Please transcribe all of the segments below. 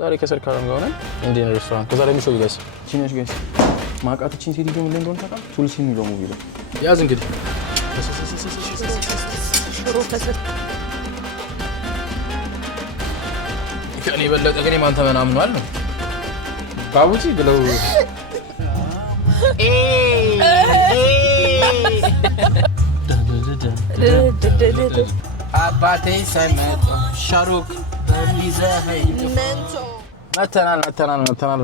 ዛሬ ከሰርክ አለም ጋር ሆነን ኢንዲያን ሬስቶራንት ከዛ ላይ የሚሾው ጋይስ ቺኒሽ ጋይስ ማቃተችን ሴት ይገም እንደሆነ ታውቃለህ ቱልሲ የሚለው ሙቪ ላይ ያዝ እንግዲህ ከኔ በለጠ ግን ማን ተመናምኗል ነው ባቡጂ ብለው አባቴ ሰመቶ ሻሩክ በሚዘኸይ መተናል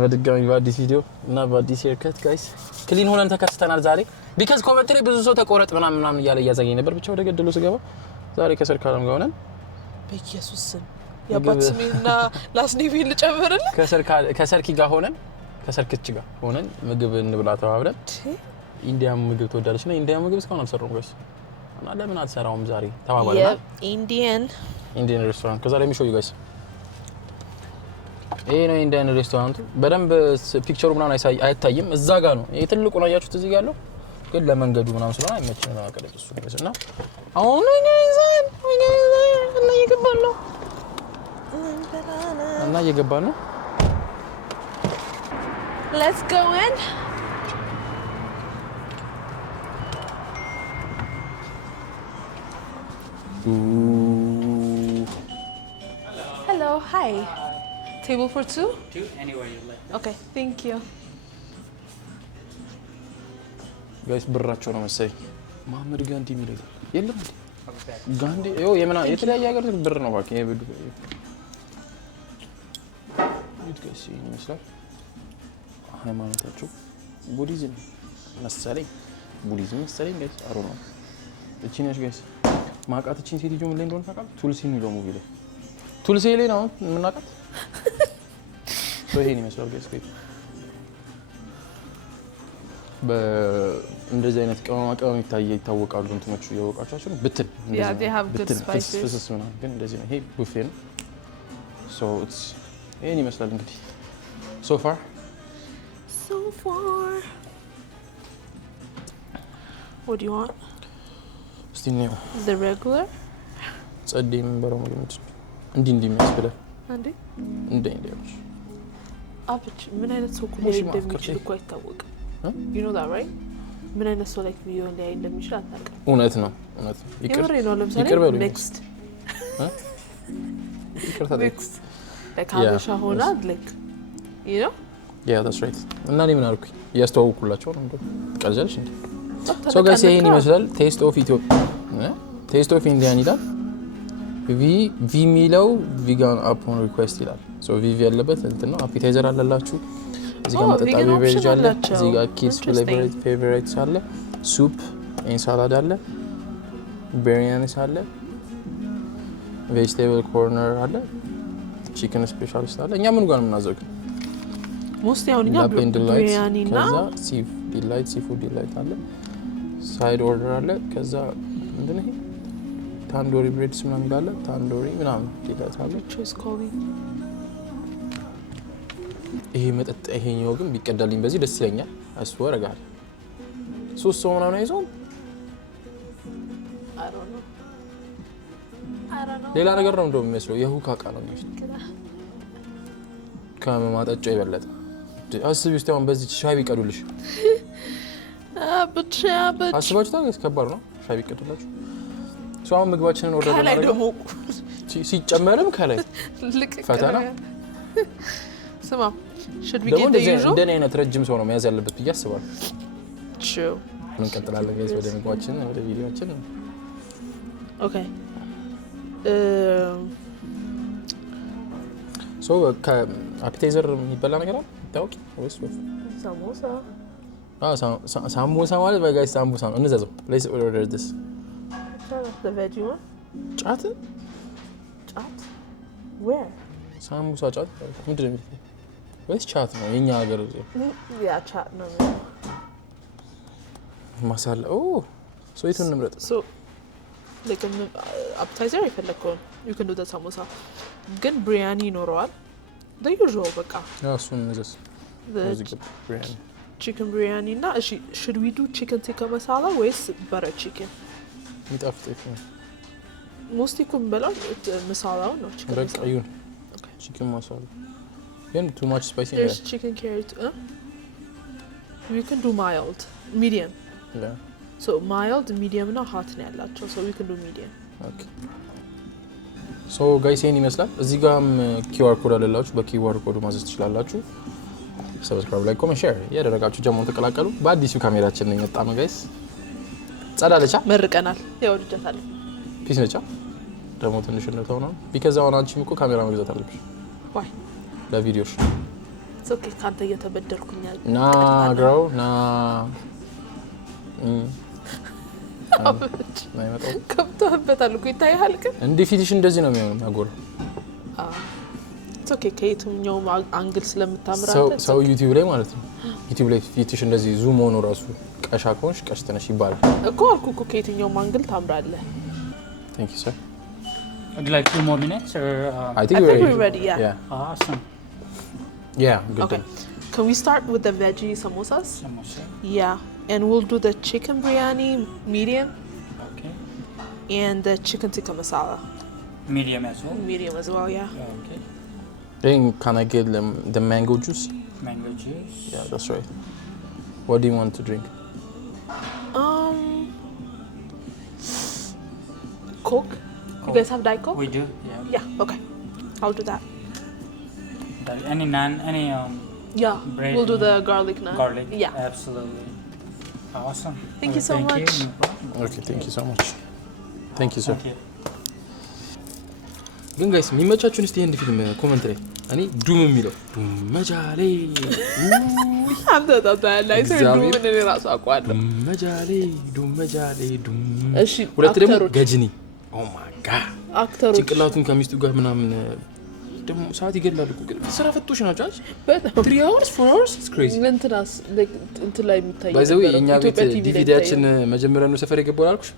በድጋሚ በአዲስ ቪዲዮ እና በአዲስ ሄርከት ጋይስ ክሊን ሆነን ተከስተናል ዛሬ ቢካዝ ኮሜንት ላይ ብዙ ሰው ተቆረጥ ምናምን እያለ እያዘገኝ ነበር ብቻ ወደ ገደሉ ስገባ ዛሬ ከሰርክ አለም ጋር ሆነን በኢየሱስ ስም ያባት ስሜና ላስኔቪን ልጨምርልህ ከሰርኪ ጋር ሆነን ከሰርክች ጋር ሆነን ምግብ እንብላ ተባብለን ኢንዲያን ምግብ ተወዳለች እና ኢንዲያን ምግብ እስካሁን አልሰራውም ጋይስ እና ለምን አልሰራውም ዛሬ ተባባልና ኢንዲያን ሬስቶራንት ከዛ ላይ የሚሾው ጋይስ ይሄ ነው ኢንዲያን ሬስቶራንቱ በደንብ ፒክቸሩ ምናምን አይታይም እዛ ጋር ነው ይሄ ትልቁ ነው ያያችሁት እዚህ ጋር ያለው ግን ለመንገዱ ምናምን ስለሆነ አይመችም ነው አቀደስ እሱ ነው አሁን እና እየገባን ነው Let's go in. Hello, hi. Table for two? Two, anywhere you like. Okay, thank you. ጋይስ ብራቸው ነው መሰለኝ መሐመድ ጋንዲ የሚለው የለም እንዴ ጋንዲ የምና የተለያየ ሀገር ብር ነው ባክ ይሄ ጋይስ ይመስላል ሃይማኖታቸው ቡዲዝም መሰለኝ ጋይስ አሮ ነው እቺነሽ ጋይስ ማቃተችን ሴት ይጆ ምን ላይ እንደሆነ ታውቃለህ ቱልሲ የሚለው ሙቪ ላይ ቱልሲ ላይ ነው የምናውቃት ይሄን ይመስላል ጋይስ በእንደዚህ አይነት ቅመም ይታወቃሉ እንትኖቹ ያወቃቻቸው ብትን Yeah, they have good spices. ፍስስ ምናምን ግን እንደዚህ ነው ይሄ ቡፌ ነው so it's ይሄን ይመስላል እንግዲህ so far what do you want? እስቲ ነው The regular? ጸዴም በረሙ እንዴ የሚያስበላ እንዴ አብች ምን አይነት ሰው ኮሜዲ እንደሚችል እኮ አይታወቅም you know that right ምን አይነት ሰው like ቪዲዮ ላይ እንደሚችል አታውቅም እውነት ነው ይቅር ነው ለምሳሌ next next like ሀበሻ ሆና like you know yeah that's right እና እኔ ምን አልኩኝ ያስተዋውቁላቸው ነው እንደው ቀልጃለሽ እንዴ so guys ይሄን ይመስላል taste of Ethiopia taste of Indian ይላል ቪ ሚለው vegan upon request ይላል so ቪ ያለበት እንትን ነው appetizer አለላችሁ እዚህ ጋር መጠጣ ቤቨሬጅ አለ እዚህ ጋር kids favorite አለ soup and salad አለ biryani አለ vegetable corner አለ chicken specialist አለ እኛ ምን ጋር ነው የምናዘው most ያውኛ biryani እና ከዛ seafood delight አለ side order አለ ከዛ ምንድነው ይሄ ታንዶሪ ብሬድስ ምናምን አለ ታንዶሪ ምናምን delight አለ choice calling ይሄ መጠጥ ይሄኛው ግን ቢቀዳልኝ በዚህ ደስ ይለኛል አስወረጋል ሶስት ሰው ምናምን አይዞም I don't know ሌላ ነገር ነው እንደሚመስለው የሁካ ቃ ነው የሚመስለው ከማጣጫው ይበለጥ አስቢ ውስጥ አሁን በዚህ ሻይ ቢቀዱልሽ ብቻ አስባችሁታ ከባድ ነው ሻይ ቢቀዱላችሁ ሰው ምግባችንን ወርደን ከላይ ደግሞ ሲጨመርም ከላይ ፈተና ስማ should we get the usual እንደኔ አይነት ረጅም ሰው ነው መያዝ ያለበት ብዬ አስባለሁ true ምን ቀጥላለን ጋይስ ወደ ምግባችን ወደ ቪዲዮአችን okay so appetizer የሚበላ ነገር አለ ታውቂ ወይስ samosa ሳሙሳ ማለት በጋይስ ሳሙሳ ነው እንዘዘው let's order this the veggie one ጫት where ሳሙሳ ጫት ምንድነው የሚለው ወይስ ቻት ነው የኛ ሀገር ያ ቻት ነው ማሳላ so የቱን እንምረጥ so like an appetizer ይፈልከው you can do the samosa ግን biryani ይኖረዋል the usual በቃ እሱን እንዘዝ biryani chicken biryani እና እሺ should we do chicken tikka masala ወይስ butter chicken ይጣፍጥ mostly ኩም በላው masala ነው chicken በቃ ይሁን chicken masala ግን too much spicy. There's chicken carrot. We can do mild, medium. Yeah. So mild, medium እና hot ነው ያላቸው. So we can do medium. Okay. So guys ይሄን ይመስላል። እዚህ ጋርም QR ኮድ አለላችሁ። በኪውአር ኮዱ ማዘዝ ትችላላችሁ። ሰብስክራይብ፣ ላይክ፣ ኮሜንት፣ ሼር ያደረጋችሁ ጀሞን ተቀላቀሉ። በአዲሱ ካሜራችን ነው የመጣ ነው ጋይስ። ጸዳለቻ መርቀናል። ያው ልጅታለሁ ፒስ ነቻ ደግሞ ትንሽ እንደተው ነው ቢካዝ አሁን አንቺም እኮ ካሜራ መግዛት አለብሽ። ዋይ ለቪዲዮሽ ኦኬ ካንተ እየተበደርኩኛል ና ግሮው ና ናይ መጣው ከብቶበታል እኮ ይታያል። ግን እንዴ ፊትሽ እንደዚህ ነው የሚሆነው ማጎር ኦኬ ከየትኛው አንግል ስለምታምራ ሰው ዩቲዩብ ላይ ማለት ነው ዩቲዩብ ላይ ፊትሽ እንደዚህ ዙም ሆኖ ራሱ ቀሻ ኮንሽ ቀሽተነሽ ይባላል እኮ አልኩ እኮ ከየትኛው አንግል ታምራለህ። Thank you sir. Would you like 2 more minutes or I think we're ready. Yeah. Awesome. Yeah, good. Okay. Can we start with the veggie samosas? Samosa. Yeah. And we'll do the chicken biryani medium. Okay. And the chicken tikka masala. Medium as well. Medium as well, yeah. Okay. Then can I get the mango juice? Mango juice. Yeah, that's right. What do you want to drink? Coke. You guys have Diet Coke? We do. Yeah. Yeah, okay. I'll do that. Any naan, any Yeah, bread, we'll do the garlic naan. garlic. Yeah. Absolutely. Awesome. Thank you so much. No problem. Okay, thank you so much. Thank you sir. Thank you. ግን ጋይስ የሚመቻችሁን እስቲ እንደ ፊልም ኮሜንት ላይ እኔ ዱም የሚለው ዱም መጃሌ አንተ ታታላ አይሰር ዱም ምን ራሱ አቋለ ዱም መጃሌ ዱም እሺ ሁለት ደግሞ ገጅኒ ኦ ማይ ጋድ አክተሮች ጭንቅላቱን ከሚስቱ ጋር ምናምን ደግሞ ሰዓት ይገላሉ እኮ ግን ስራ ፈቶሽ ናቸው አይደል? በጣም 3 hours 4 hours it's crazy. እንትናስ እንት ላይ የሚታይ ባይ ዘ ዌይ እኛ ቤት ዲቪዲያችን መጀመሪያ ነው ሰፈር የገባው አልኩሽ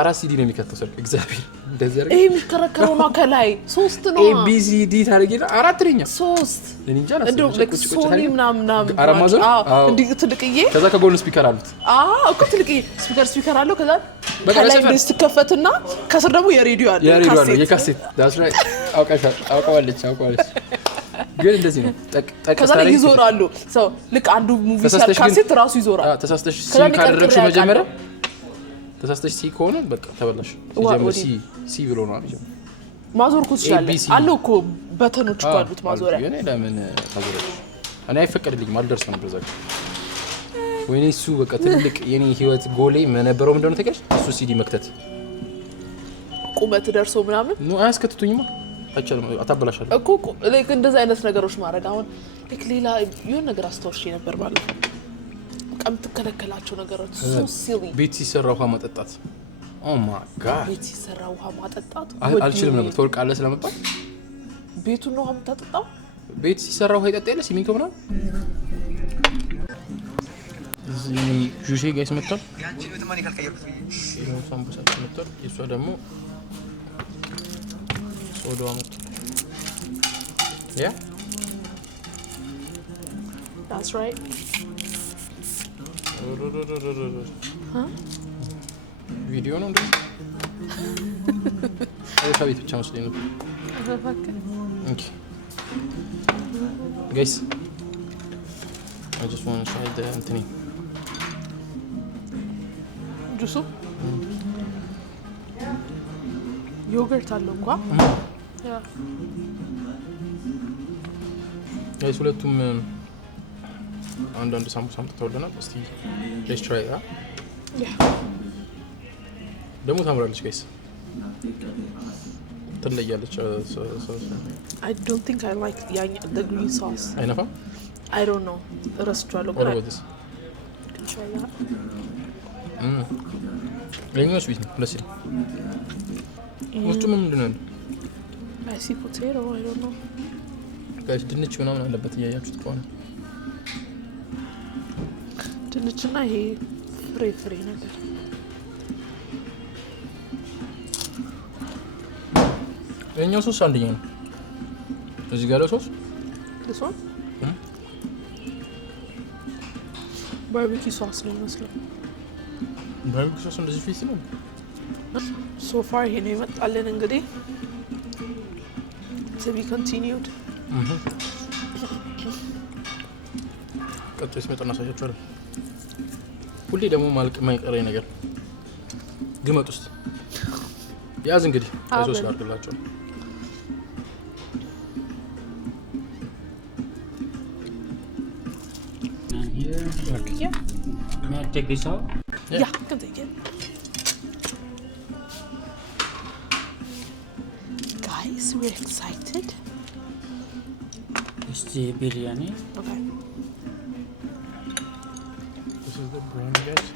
4 ሲዲ ነው የሚከተሰው እግዚአብሔር እንደዚህ አይደል? ይሄ የሚከረከረው ነው ከላይ 3 ነው ኤ ቢ ሲ ዲ ታርጌት 4 ነኛ 3 እኔ እንጃ እንደው ሶኒ ምናምን አራማዞን እንዲህ ትልቅዬ ከዛ ከጎን ስፒከር አሉት እኮ ትልቅዬ ስፒከር አለው ከዛ ከላይ እንደዚህ ትከፈትና ከስር ደግሞ የሬዲዮ አለ የካሴት that's right አውቀዋለች ግን እንደዚህ ነው ከዛ ይዞራሉ ሰው ልክ አንዱ ሙቪ ሲያል ካሴት ራሱ ይዞራል ተሳስተሽ ሲም ካደረግሽው መጀመሪያ ተሳስተሽ ሲ ከሆነ በቃ ተበላሽ ሲጀምር ሲ ብሎ ነው አይደል ማዞር እኮ ትችላለህ አለው እኮ በተኖች እኮ አሉት ማዞሪያ ግን ለምን ታዞረሽ እኔ አይፈቀድልኝም አልደርስ ነበር ዘጋ ወይኔ እሱ በቃ ትልቅ የኔ ህይወት ጎሌ መነበረው ምንድነው ተቀሽ እሱ ሲዲ መክተት ቁመት ደርሶ ምናምን ነው አያስከትቱኝማ አይቻልም አታበላሻለሁ እኮ ላይክ እንደዛ አይነት ነገሮች ማድረግ አሁን ላይክ ሌላ የሆነ ነገር አስተውሽ ነበር ማለት ነው ከምትከለከላቸው ነገሮች ሶ ሲሊ ቤት ሲሰራ ውሃ ማጠጣት ኦ ማይ ጋድ ቤት ሲሰራ ውሃ ማጠጣት አልችልም ነበር ተወልቃለህ ስለመጣ ቤቱን ነው የምታጠጣው ቤት ሲሰራ ውሃ ይጠጣ የለ ሲሚንቶ ምናምን እዚህ ጁሴ ጋይስ መጣ ያንቺ ነው ተማኒ ካልቀየርኩት ይሄው ሳምቡሳ መጣ እሷ ደግሞ ሶዶ አመጣ ያ that's right ቪዲዮ ነው እንደዚህ አይታ ቤት ብቻ መስለኝ ነው ኦኬ ጋይስ I just want to try the Anthony ጁሱ ዮገርት አለው እንኳ ያ ጋይስ ሁለቱም አንድ ሳምቡሳ አምጥተውልናል እስቲ let's try that yeah ደግሞ ታምራለች ጋይስ ትለያለች I don't think I like the green sauce አይነፋም I don't know ረስቷለሁ what about this can try that ለኛው ስዊት ነው ለሲ ውስጡ ምንድን ነው I see potato I don't know ጋይስ ድንች ምናምን አለበት እያያችሁት ከሆነ ድንችና ይሄ ፍሬ ነገር የኛው ሶስ አንደኛ ነው እዚህ ጋር ሶስ this one barbecue sauce ነው መስሎ barbecue sauce እንደዚህ ፊት ነው so far ይሄ ነው የመጣልን እንግዲህ to be continued ቀጥታ ስመጣና ሳያችኋለሁ። ሁሌ ደግሞ ማልቅ የማይቀረኝ ነገር ግመጥ ውስጥ ያዝ እንግዲህ አይሶስ ላድርግላችሁ። Yeah. May I take this out? Yeah, you can take it. Guys, we're excited. It's the biryani. Okay. This is the biryani, guys.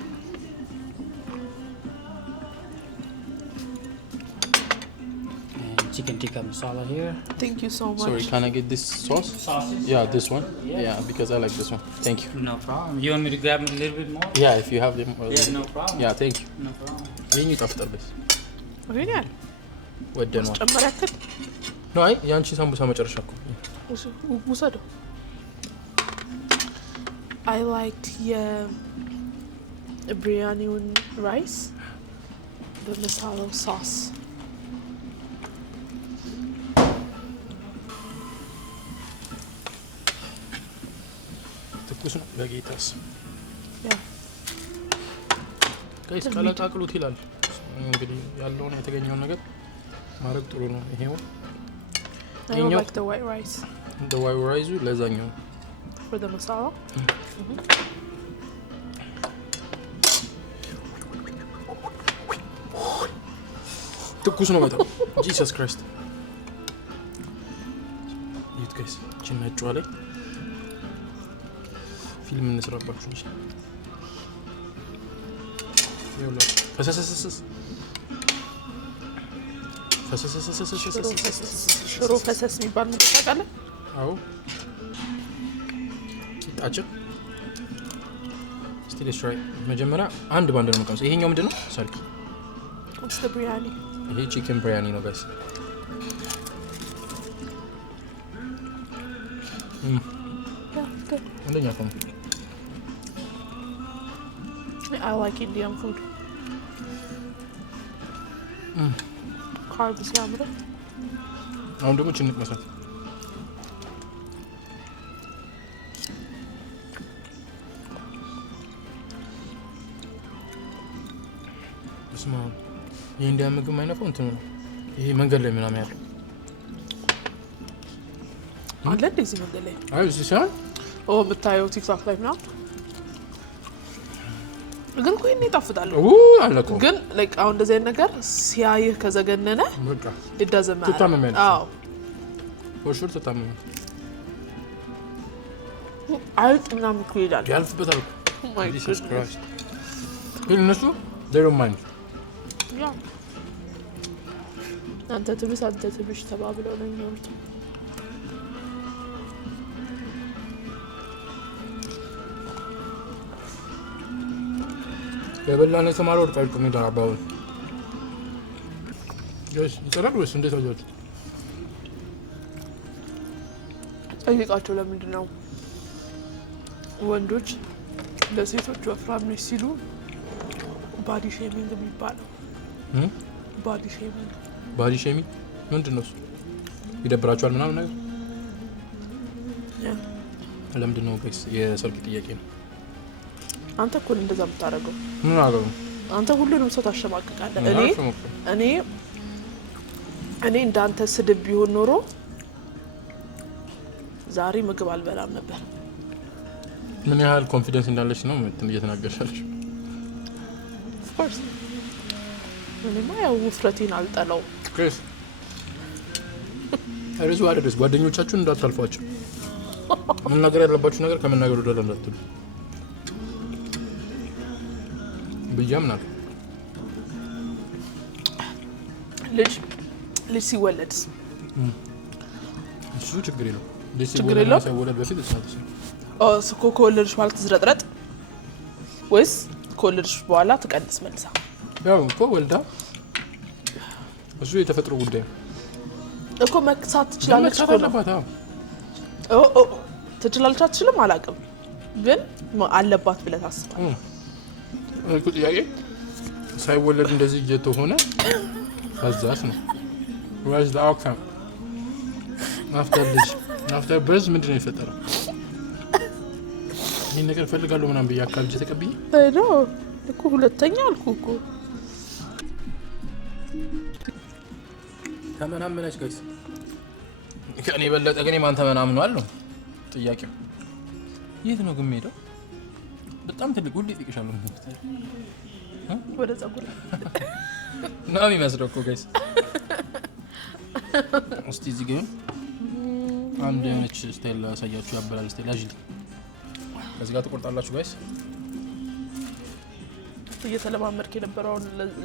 And chicken tikka masala here. Thank you so much. Sorry, can I get this sauce? Sausage? Yeah, this one. Yeah. Yeah, because I like this one. Thank you. No problem. You want me to grab a little bit more? Yeah, if you have them. Yeah, no problem. Yeah, thank you. No problem. ይሄን ይጣፍጣል በስ Okay, yeah. ወደነዋል። ጨመር ያክል ነው አይ ያንቺ ሳምቡሳ መጨረሻ እኮ ውሰደው። I liked biryaniውን rice በመሳለው sauce. ትኩስ ነው ለጌታስ። Yeah. ጋይስ ቀላቅሉት ይላል። እንግዲህ ያለውን የተገኘውን ነገር ማድረግ ጥሩ ነው። ይሄው I don't ይሄኛው like the white rice እንደ ዋይ ራይዙ ለዛኛው for the masala. ትኩስ ነው በጣም ጂሰስ ክራይስት። ይት ጋይስ እቺን ነጯ ላይ ፊልም እንስራባችሁ እንጂ ይኸውላ ፈሰሰሰሰስ ሽሮ ፈሰስ የሚባል ነገር ታውቃለህ? አዎ ቂጣችን እስቲ ሌትስ ትራይ። መጀመሪያ አንድ ባንድ ነው መቀምሰው። ይሄኛው ምንድነው? ሰርኪ It's the biryani. ይሄ ቺክን ብሪያኒ ነው ጋይስ። Yeah, good. አንደኛ ነው። I like Indian food. Carbs ያምሩ። አሁን ደግሞ ጭንቅ መስራት ስማ የኢንዲያ ምግብ ማይነፋው እንትኑ ነው። ይሄ መንገድ ላይ ምናምን ያለው አለ እንደዚህ መንገድ ላይ አይ እዚህ ሳይሆን የምታየው ቲክቶክ ላይ ምናምን ግን እኮ ይሄን ይጣፍጣል አለኮ ግን ላይክ አሁን እንደዚህ አይነት ነገር ሲያይህ ከዘገነነ በቃ it doesn't matter. ትታመሚያለሽ። አዎ ወሹር ትታመሚያለሽ። አይጥ ምናምን እኮ ይላል። ያልፍበታል እኮ Oh my Jesus goodness. Christ። ግን እነሱ they don't mind። ያ አንተ ትብሽ ተባብለው ነው የሚኖሩት። የበላን የተማረው ወርቃል ቁም ይዳባው ጋይስ ይጠራል ወይስ እንዴት አያችሁ? ጠይቃቸው ለምንድን ነው ወንዶች ለሴቶች ወፍራም ነች ሲሉ ባዲ ሼሚንግ የሚባለው? ባዲ ሼሚንግ ባዲ ሼሚ ምንድን ነው እሱ? ይደብራችኋል ምናምን ነገር? ያ ለምንድን ነው ጋይስ? የሰርግ ጥያቄ ነው። አንተ እኮ እንደዛ የምታደርገው ምን አገሩ? አንተ ሁሉንም ሰው ታሸማቅቃለህ። እኔ እንዳንተ ስድብ ቢሆን ኖሮ ዛሬ ምግብ አልበላም ነበር። ምን ያህል ኮንፊደንስ እንዳለች ነው እየተናገርሻለሽ? ኦፍ ኮርስ እኔማ ያው ውፍረቴን አልጠላውም። ክሪስ አሪዝ ዋደስ ጓደኞቻችሁን እንዳታልፏቸው። መናገር ያለባችሁ ነገር ከመናገር ወደ ኋላ እንዳትሉ ብያምናል። ልጅ ሲወለድስ እሱ ችግር የለው። ችግር የለው። ሲወለድ በፊት እሳት እኮ ከወለድሽ በኋላ ትዝረጥረጥ ወይስ ከወለድሽ በኋላ ትቀንስ መልሳ? ያው እኮ ወልዳ እሱ የተፈጥሮ ጉዳይ እኮ መክሳት ትችላለች እኮ ነው። ትችላለች አትችልም አላውቅም፣ ግን አለባት ብለህ ታስባለህ? እኮ ጥያቄ ሳይወለድ እንደዚህ እየተሆነ ከዛስ ነው ወይስ ዳክታ after birth ምንድን ነው የፈጠረው? ይሄን ነገር ፈልጋለሁ ምናምን ብዬ አካብጄ ተቀብዬ አይዶ እኮ ሁለተኛ አልኩ እኮ ተመናመነች ጋይስ ከኔ በለጠ ግን ማን ተመናምነው አለው ጥያቄው የት ነው ግን ሄደው በጣም ትልቅ ሁሉ ይጥቅሻለሁ ወደ ጸጉር ነው የሚመስለው እኮ ጋይስ እስቲ እዚህ ግን አንድ የሆነች ስታይል አሳያችሁ ያበላል ስታይል አጅል ከዚህ ጋር ተቆርጣላችሁ ጋይስ እየተለማመድክ የነበረው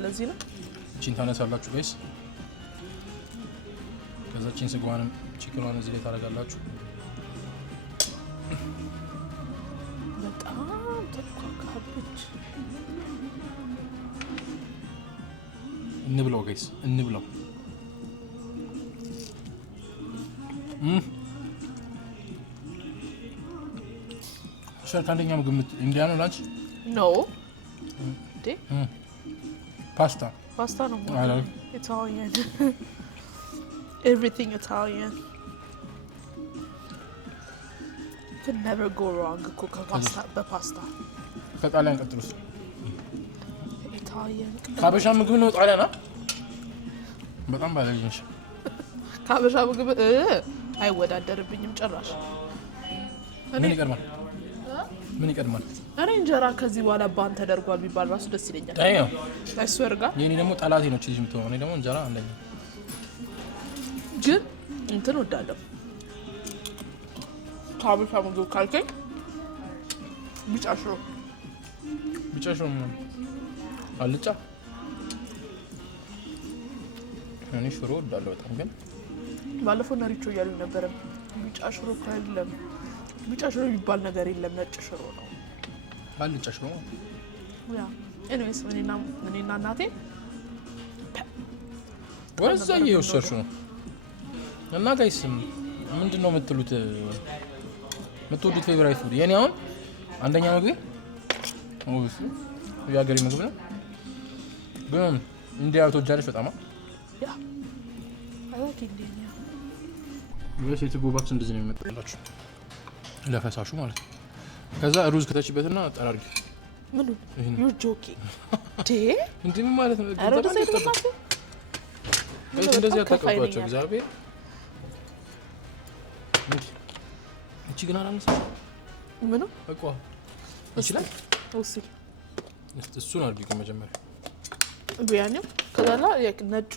ለዚህ ነው እቺን ታነሳላችሁ ጋይስ ከዛ እቺን ስጓንም ቺክኗን እዚህ ላይ ታረጋላችሁ በጣም ተቆቃቀች እንብለው ጋይስ እንብለው ሸር ካንደኛ ምግብ ኢንዲያኖ ላንች ኖ ዴ ፓስታ ነው Italian everything Italian you can never go wrong cook pasta ከጣሊያን ቀጥሉስ Italian ካበሻ ምግብ ነው ጣሊያና በጣም ባለልኝሽ ካበሻ ምግብ አይወዳደርብኝም ጭራሽ ምን ይቀድማል እኔ እንጀራ ከዚህ በኋላ ባን ተደርጓል ቢባል ራሱ ደስ ይለኛል ታየው አይስወርጋ የኔ ደግሞ ጠላቴ ነው ቺዝ የምትሆነው እኔ ደግሞ እንጀራ አንደኛ ግን እንትን ወዳለሁ ካበሻ ምግብ ካልከኝ ቢጫ ሽሮ አልጫ እኔ ሽሮ ወዳለሁ በጣም ግን ባለፈው ነሪቾ እያሉኝ ነበረ ቢጫ ሽሮ ካለም ቢጫ ሽሮ የሚባል ነገር የለም ነጭ ሽሮ ነው አልጫ ሽሮ ያ ኤኒዌይስ እኔና እናቴ ወዛ እየወሰድሽ ነው እና ጋይስ ምንድነው የምትሉት ፌቨራይት ፉድ የኔ አሁን አንደኛ ምግብ ኦብቪስ የሀገሬ ምግብ ነው ግን እንዲያ ተወጃለሽ በጣም ያ አይወክ እንዲያ ወይስ የትጎባክስ እንደዚህ ነው የሚመጣላችሁ ለፈሳሹ ማለት ነው ከዛ ሩዝ ከተችበትና ጠራርጊ ምኑ ዩ ጆኪንግ ዴ እንዴ ምን ማለት ነው እንደዚህ አታቀባቸው እግዚአብሔር እቺ ግን አላነሳ ምኑ እኮ ይችላል እሱን አድርጊ መጀመሪያ ቢያንም ከዛላ ነጩ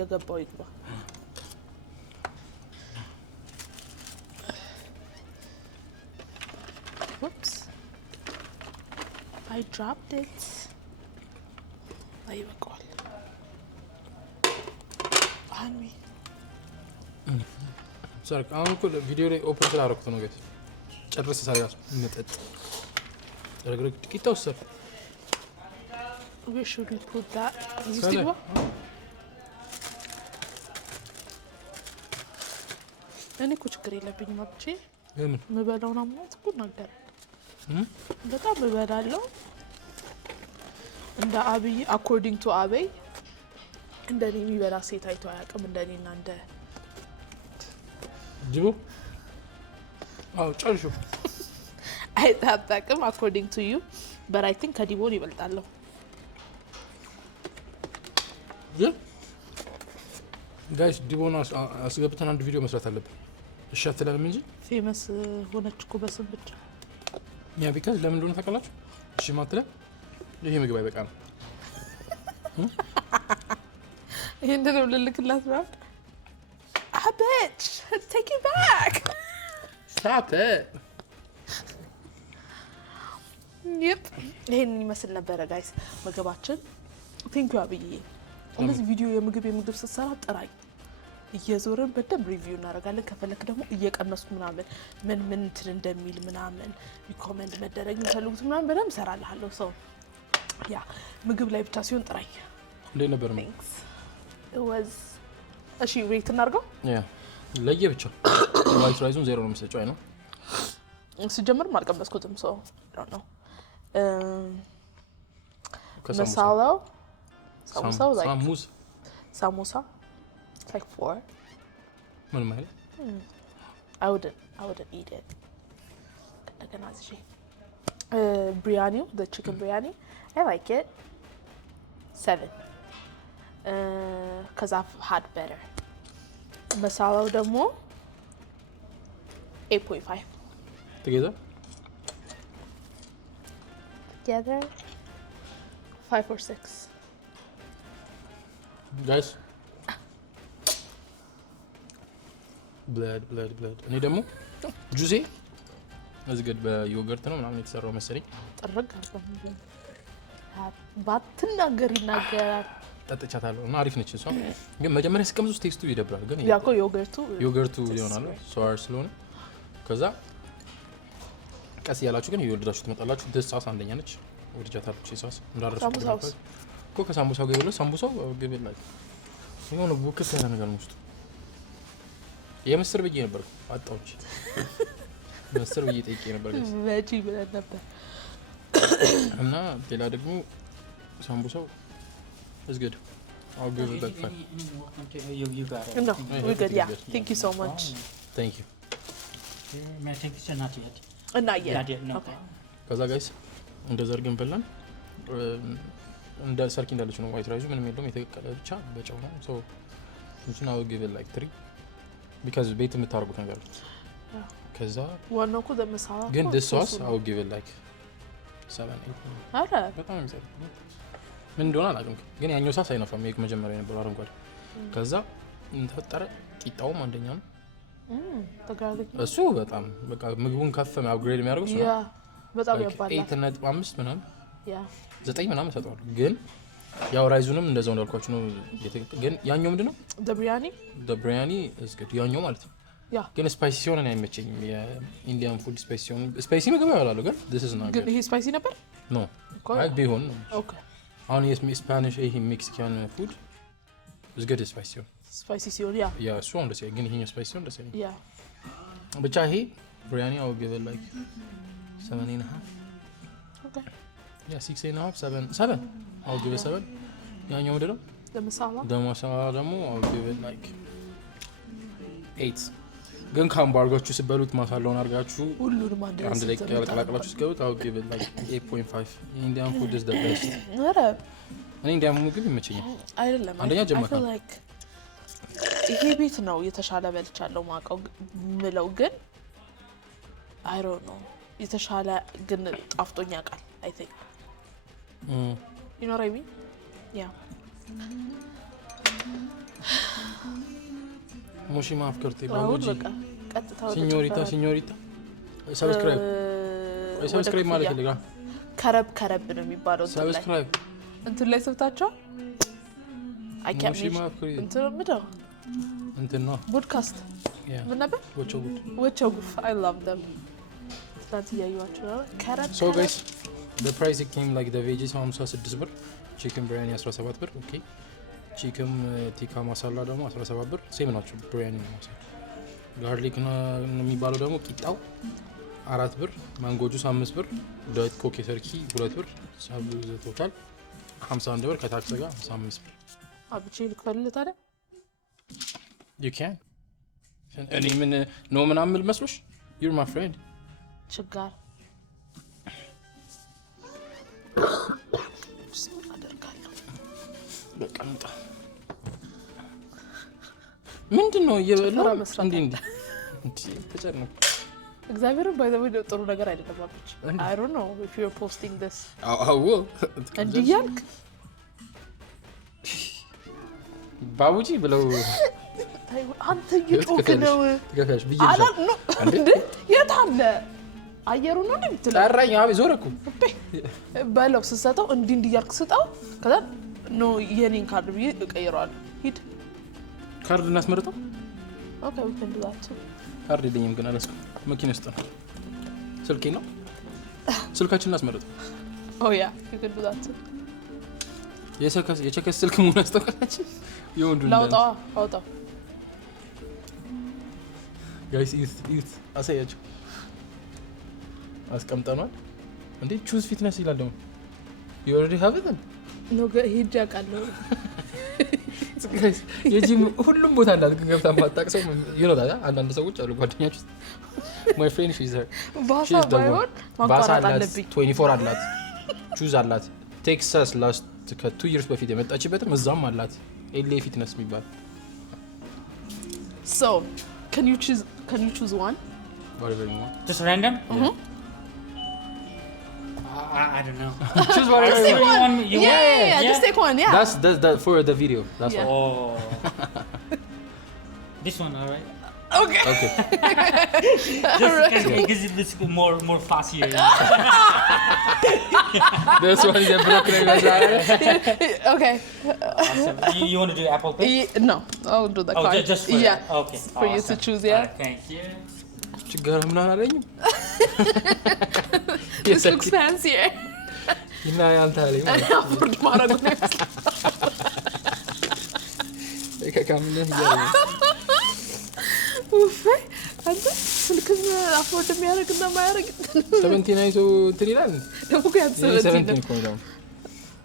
የገባው ይግባ Whoops. I dropped it. Ahí va cual. Anmi. Sorry, አሁን እኮ ቪዲዮ ላይ ኦፕን ስላደረኩት ነው ጋይስ ጨርስ ሳሪያስ እንጠጥ ረግረግ ጥቂት ተወሰደ We should put that. Is this the እኔ እኮ ችግር የለብኝም አብቼ ምበላውን አሟት እኮ ነገር በጣም እበላለሁ እንደ አብይ አኮርዲንግ ቱ አበይ እንደኔ የሚበላ ሴት አይቶ አያውቅም እንደኔና እንደ ጅቡ ጨርሹ አይታጣቅም አኮርዲንግ ቱ ዩ but I think ከዲቦን ይበልጣለሁ ጋይስ ዲቦን አስገብተን አንድ ቪዲዮ መስራት አለብን እሺ አትላለም እንጂ ፌመስ ሆነች እኮ በስም ብቻ ያ ቢካዝ ለምን እንደሆነ ታውቃላችሁ እሺ ማትለ ይሄ ምግብ አይበቃ ነው ይሄ እንደው ልልክላት ነው bitch take it back stop it yep ይሄን ይመስል ነበር ጋይስ ምግባችን thank you አብዬ እንደዚህ ቪዲዮ የምግብ ስትሰራ ጥራኝ እየዞርን በደንብ ሪቪው እናደርጋለን ከፈለክ ደግሞ እየቀነስኩ ምናምን ምን እንትን እንደሚል ምናምን ሪኮመንድ መደረግ የሚፈልጉት ምናምን በደንብ ሰራልሃለሁ ሰው ያ ምግብ ላይ ብቻ ሲሆን ጥራኝ እንዴ ነበር ነው it was እሺ ሬት እናርገው ያ ለየብቻ ዋይት ራይዙን 0 ነው የሚሰጨው አይደል ሲጀምር ማልቀመስኩትም ሰው ነው መሳላው ሳሙሳ like ሳሙሳ like 4 ምን ማለት I wouldn't eat it. እንደገና እዚህ biryani, the chicken biryani, I like it. 7. Because I've had better. Masala ደግሞ 8.5. Together? Together 5 or 6. Guys. Blood. እኔ ደግሞ ጁሴ እዝገድ በዮገርት ነው ምናምን የተሰራው መሰለኝ። ጥርግ አድርገን ባትናገር ይናገራል። ጠጥቻታለሁ እና አሪፍ ነች እሷ። ግን መጀመሪያ ስቀምስ ውስጥ ቴክስቱ ይደብራል። ግን ያኮ ዮገርቱ ይሆናል ሶር ስለሆነ ከዛ ቀስ ያላችሁ ግን እየወደዳችሁ ትመጣላችሁ። ደሳስ አንደኛ ነች። ወድጃታለሁ እሷስ እንዳረሳችሁ እኮ ከሳምቡሳው ጋር ይበላል። ሳምቡሳው ግብላል የሆነ ቡክስ ያለ ነገር ነው ውስጡ። የምስር ብዬ ነበር አጣውች ምስር ብዬ ጠይቄ ነበር ቬጂ ብለን ነበር እና ሌላ ደግሞ ሳምቡሳው is good. I'll give it back 5. You got it. No, we're good. Yeah. Thank you so much. Thank you. May I take this or not yet? Not yet. Not yet, no. Okay. ከዛ ጋይስ እንደዛ አድርገን በላን። እንደ ሰርኪ እንዳለች ነው ዋይት ራይዙ ምንም የለውም የተቀቀለ ብቻ በጨው ነው። so እንትን I'll give it like 3 because ቤት የምታርጉት ነገር ነው። ከዛ ዋናው እኮ ደምሳው ግን this sauce I'll give it like 7 8. አረ በጣም ይዘር ምን እንደሆነ አላውቅም። ግን ያኛው ሳስ አይነፋም። ይሄ መጀመሪያ ነበር አረንጓዴ። ከዛ እንተፈጠረ ቂጣውም አንደኛ ነው። እሱ በጣም በቃ ምግቡን ከፍ አፕግሬድ የሚያደርገው እሱ ነው። በጣም ያባላል። 8.5 ምናምን 9 ምናምን ሰጠዋል። ግን ያው ራይዙንም እንደዛው እንዳልኳችሁ ነው። ግን ያኛው ምንድነው? the biryani is good ያኛው ማለት ነው። ግን ስፓይሲ ሲሆን ነው አይመቸኝም። የኢንዲያን ፉድ ስፓይሲ ሲሆን ስፓይሲ ምግብ ያላለው ግን this is not good። ግን ይሄ ስፓይሲ ነበር? no አይ ቢሆን ነው። ኦኬ አሁን የስፓኒሽ ይሄ ሜክሲካን ፉድ is good ስፓይሲ ሲሆን ያ እሱ ነው ደስ ግን ይሄኛው ስፓይሲ ሲሆን ደስ ይላል። ያ ብቻ ይሄ biryani I'll give it like 7.5. okay yeah 6.5 7 I'll give it 7. ያኛው ምንድነው? ደመሳላ ደግሞ I'll give it like 8. ግን ካምባርጋችሁ ሲበሉት ማሳለውን አርጋችሁ ሁሉንም አንድ ላይ ቀላቅላችሁ ሲገቡት I'll give it like 8.5. Indian food is the best. አረ እኔ ኢንዲያን ምግብ ይመቸኛል። አይደለም አንደኛ ጀመርኩ ይሄ ቤት ነው የተሻለ በልቻለሁ ማቀው ምለው ግን I don't know የተሻለ ግን ጣፍጦኛ ቃል I think you know what I mean yeah ሙሽማ አፍከርቴ ባውጂ ቀጥታው ሲኞሪታ ሰብስክራይብ ማለት ይልጋ ከረብ ነው የሚባለው ሰብስክራይብ እንትን ላይ ሰብታቸው ሙሽማ አፍከሪ እንትን ነው ፖድካስት ምን ነበር ወቸው ጉድ I love them that's ያዩዋቸው ከረብ so guys the price it came like the veggies 56 ብር chicken biryani 17 ብር okay chicken tikka masala ደግሞ 17 ብር ሴም ናቸው biryani masala garlic ነው የሚባለው ደግሞ ቂጣው 4 ብር mango juice 5 ብር ዳይት ኮክ ሰርኪ 2 ብር ሳብ ቶታል 51 ብር ከታክስ ጋር 55 ብር አብቼ ልክፈልልህ ታዲያ you can እኔ ምን ነው ምናምን መስሎሽ you're my friend ችጋር በቃ እንጣ ምንድነው እየበላው እንዴ ተጨነኩ እግዚአብሔርን ባይዘው ጥሩ ነገር አይደለም አብች I don't know if you're posting this አዎ እንዲያልክ ባቡጂ ብለው አንተ ይጮክ ነው ገፋሽ ብዬሽ እንዴ የት አለ አየሩ ነው እንደምትለው ጠራኝ አብ ዞረኩ ባለው ስሰጠው እንዲያልክ ስጣው ከዛ ኖ የኔን ካርድ ብዬ እቀይረዋለሁ ሂድ ካርድ እናስመርጠው ኦኬ we can do that too ካርድ የለኝም ግን አላስኩ መኪና ውስጥ ነው ስልኬ ነው ስልካችን እናስመርጠው oh yeah you can do that too የቸከስ ስልክ ሙሉ አስተካክላችሁ ይወንዱ አውጣው ጋይስ ኢት አሳያችሁ አስቀምጠናል እንዴ ቹዝ ፊትነስ ይላል ደግሞ you already have it then ነው ሄጄ አውቃለሁ የጂም ሁሉም ቦታ እንዳት ገብታ ማጣቀሰው ይኖራል አንዳንድ ሰዎች አሉ ጓደኛችሁ my friend she's there ባሳ ባይሆን ማቋረጥ አለብኝ 24 አላት ቹዝ አላት ቴክሳስ ላስት ከ2 years በፊት የመጣችበትም እዛም አላት LA ፊትነስ የሚባል so can you choose one whatever you want Just random? I don't know. choose whatever just you take want one yeah just take one yeah that's for the video that's Yeah. all Oh. This one, all right? okay Just because it looks more fancier. this one is a broken okay Awesome. You want to do apple pie? no I'll do the card Just for yeah okay. for you to choose yeah Thank you. ችግር ምን አላለኝም this looks fancier እና ያንተ አለኝ አፍርድ ማረግ ነው ከካምነን ይያለ ኡፍ አንተ ስልክን አፍርድ የሚያረግ እና ማያረግ 17 አይቶ እንትን ይላል ደግሞ ከያን 17 ነው ነው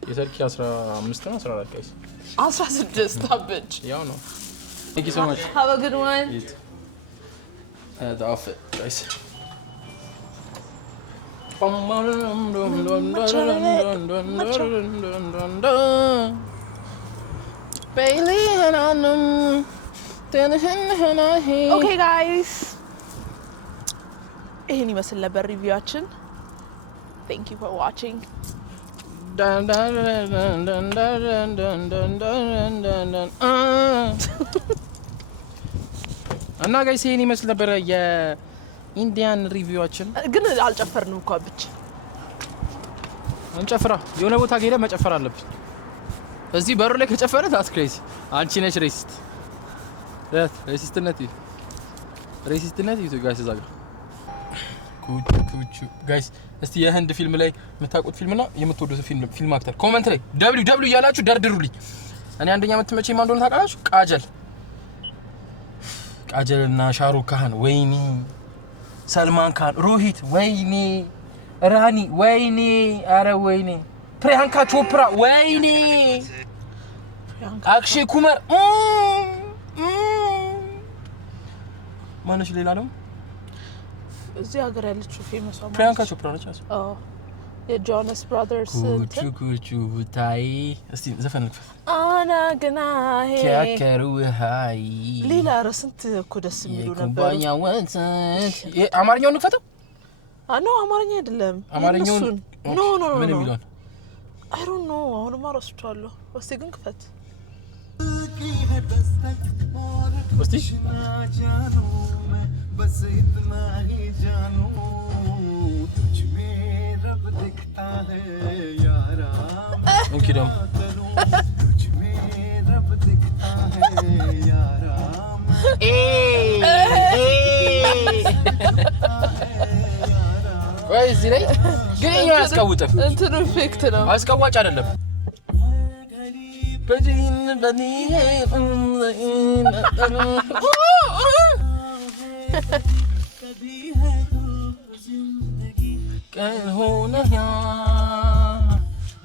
የሰርኪ 15 ነው 14 ጋይስ 16 አብጭ ያው ነው thank you so much have a good one the outfit guys okay guys ይሄን ይመስል ነበር ሪቪዋችን thank you for watching እና ጋይስ ይሄን ይመስል ነበር የኢንዲያን ሪቪዋችን ግን አልጨፈርንም እንኳን ብቻ እንጨፍራ የሆነ ቦታ ሄደ መጨፈር አለብን እዚህ በሩ ላይ ከጨፈረ ታስ ክሬዚ አንቺ ነሽ ሬሲስትነት ይቱ ጋይስ እዛ ጋር ኩቹ ጋይስ እስቲ የህንድ ፊልም ላይ የምታውቁት ፊልምና የምትወዱት ፊልም አክተር ኮሜንት ላይ www ያላችሁ ደርድሩልኝ እኔ አንደኛ የምትመቸኝ ማን እንደሆነ ታውቃላችሁ ቃጀልና ሻሩክ ካን ወይኒ ሰልማን ካን ሮሂት ወይኒ ራኒ ወይኒ አረ ወይኒ ፕሪያንካ ቾፕራ ወይኒ አክሼ ኩማር ማነሽ ሌላ ነው እዚህ ሀገር ያለችው ፌመስ ነው ፕሪያንካ ቾፕራ ነች የጆናስ ብራዘርስ ኩቹ ታይ እስቲ ዘፈን አና ገና ከከሩ ሃይ ሌላ ረስንት እኮ ደስ የሚሉ ነበር ኩባኛ ወንሰት አማርኛው ንፈተው አኖ አማርኛ አይደለም አማርኛው ኖ ምን የሚለው I don't know አሁንማ ረስቻለሁ እስቲ ግን ክፈት እስቲ बस इतना ही जानू तुझ में रब दिखता है यारा ኦኬ ደም तुझ में रब दिखता है यारा ወይ እዚህ ላይ ግን ይሄው ያስቀውጥም እንትን ኢፌክት ነው አስቀዋጭ አይደለም በዲን कभी है तू जिंदगी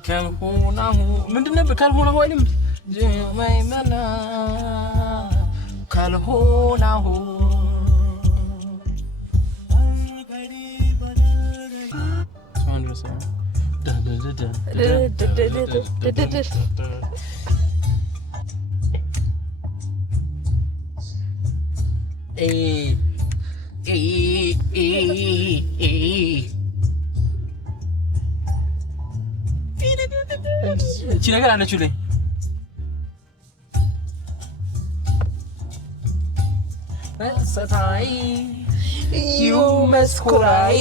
ካልሆነሁ ምንድነው ካልሆነሁ አይልም ጀማይመላ ካልሆነሁ እቺ ነገር አለችው ላይ ሰታይ መስኩራይ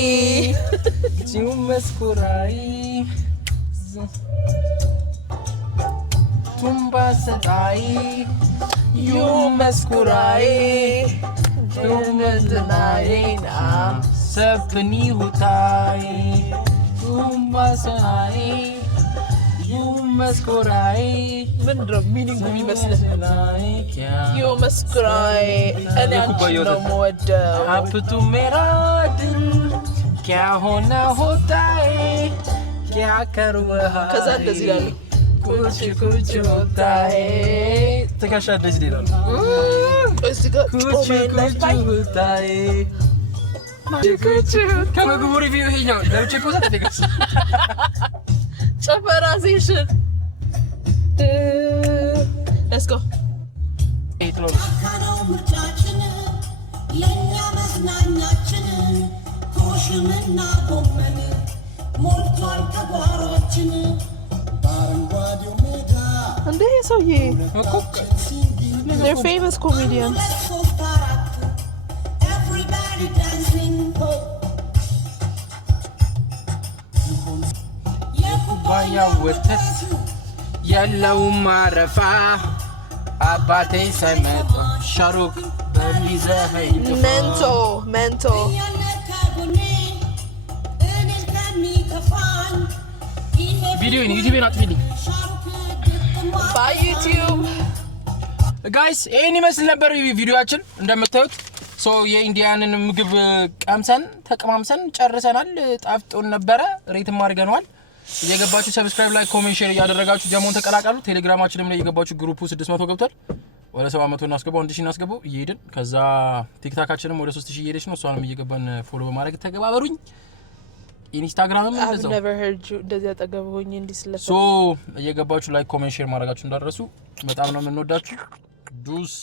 ቱምባ ሰታይ መስኩራይ ቱምዝናይና ሰፍኒ ሁታይ ቱምባ ሰታይ መስኩራይ ምንድነው ሚኒንጉ ይመስልህ ዩ መስኩራይ እኔ አንቺን ነው የምወደው አፕቱ ሜራ ድል क्या होना होता है क्या करूँ ከዛ እንደዚህ ይላሉ ኩች ኩች ቦታዬ ትከሻ እንደዚህ ይላል እዚህ ጋር ኩች ጮሜን ላይ ኩች ታይ ቦታዬ ኩች ከምግቡ ሪቪው ይሄኛው ለብቻ እኮ ተጠቅስ ጨፈራ ሴሽን let's go ካናው ምርጫችን የኛ መዝናኛችን ኮሽምና ጎመን ሞልቷል ተጓሮችን በአረንጓዴው ሜዳ እንዴ ሰውዬ they're famous comedians ሶስት አራት everybody dancing ባያ ወተት የለውም ማረፋ አባቴ ሳይመጣ ሻሩክ በሚዘኸኝ mento ቪዲዮ ነው ዩቲዩብን አጥፊልኝ bye YouTube ጋይስ ይሄን ይመስል ነበር ቪዲዮአችን እንደምታዩት ሶ የኢንዲያንን ምግብ ቀምሰን ተቀማምሰን ጨርሰናል ጣፍጦን ነበረ ሬትም አድርገናል እየገባችሁ ሰብስክራይብ ላይክ ኮሜንት ሼር እያደረጋችሁ ጀሞን ተቀላቀሉ ቴሌግራማችንም ላይ እየገባችሁ ግሩፑ 600 ገብቷል ወደ 700 እናስገባው 1000 እናስገባው እየሄድን ከዛ ቲክታካችንም ወደ 3000 እየሄደች ነው እሷንም እየገባን ፎሎ በማድረግ ተገባበሩኝ ኢንስታግራምም እንደዛው I've never heard you እንደዚህ አጠገብሆኝ እንዲስለፈ ሶ እየገባችሁ ላይክ ኮሜንት ሼር ማድረጋችሁ እንዳደረሱ በጣም ነው የምንወዳችሁ ዱስ